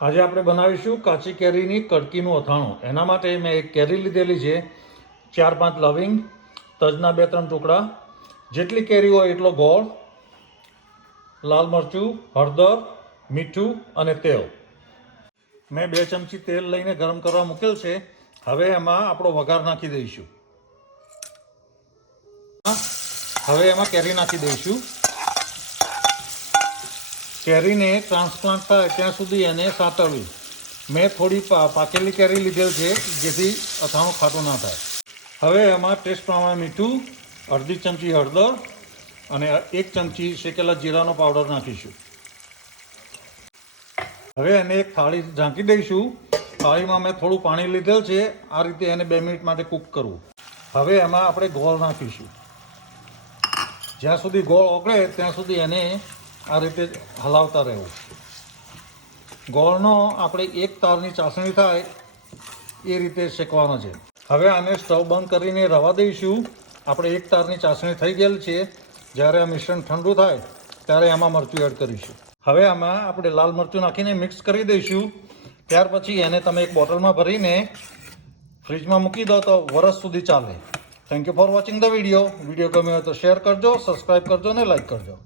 આજે આપણે બનાવીશું કાચી કેરીની કડકીનું અથાણું. એના માટે મેં એક કેરી લીધેલી છે, 4-5 લવિંગ, તજના 2-3 ટુકડા, જેટલી કેરી હોય એટલો ગોળ, લાલ મરચું, હળદર, મીઠું અને તેલ. મેં 2 ચમચી તેલ લઈને ગરમ કરવા મૂકેલ છે. હવે એમાં આપણો વઘાર નાખી દઈશું. હવે એમાં કેરી નાખી દઈશું. કેરીને ટ્રાન્સપ્લાન્ટ થાય ત્યાં સુધી એને સાતળવી. મેં થોડી પાકેલી કેરી લીધેલ છે, જેથી અથાણું ખાટું ના થાય. હવે એમાં ટેસ્ટ પ્રમાણે મીઠું, અડધી ચમચી હળદર અને 1 ચમચી શેકેલા જીરાનો પાવડર નાખીશું. હવે એને એક થાળી ઢાંકી દઈશું. થાળીમાં મેં થોડું પાણી લીધેલ છે. આ રીતે એને 2 મિનિટ માટે કૂક કરવું. હવે એમાં આપણે ગોળ નાખીશું. જ્યાં સુધી ગોળ ઓગળે ત્યાં સુધી એને આ રીતે હલાવતા રહેવું. ગોળનો આપણે એક તારની ચાસણી થાય એ રીતે શેકવાનો છે. હવે આને સ્ટવ બંધ કરીને રવા દઈશું. આપણે એક તારની ચાસણી થઈ ગયેલ છે. જ્યારે આ મિશ્રણ ઠંડુ થાય ત્યારે એમાં મરચું એડ કરીશું. હવે આમાં આપણે લાલ મરચું નાખીને મિક્સ કરી દઈશું. ત્યાર પછી એને તમે એક બોટલમાં ભરીને ફ્રીજમાં મૂકી દો તો વરસ સુધી ચાલે. Thank you for watching the video. Video ગમ્યો હોય તો શેર કરજો, સબસ્ક્રાઈબ કરજો અને લાઈક કરજો.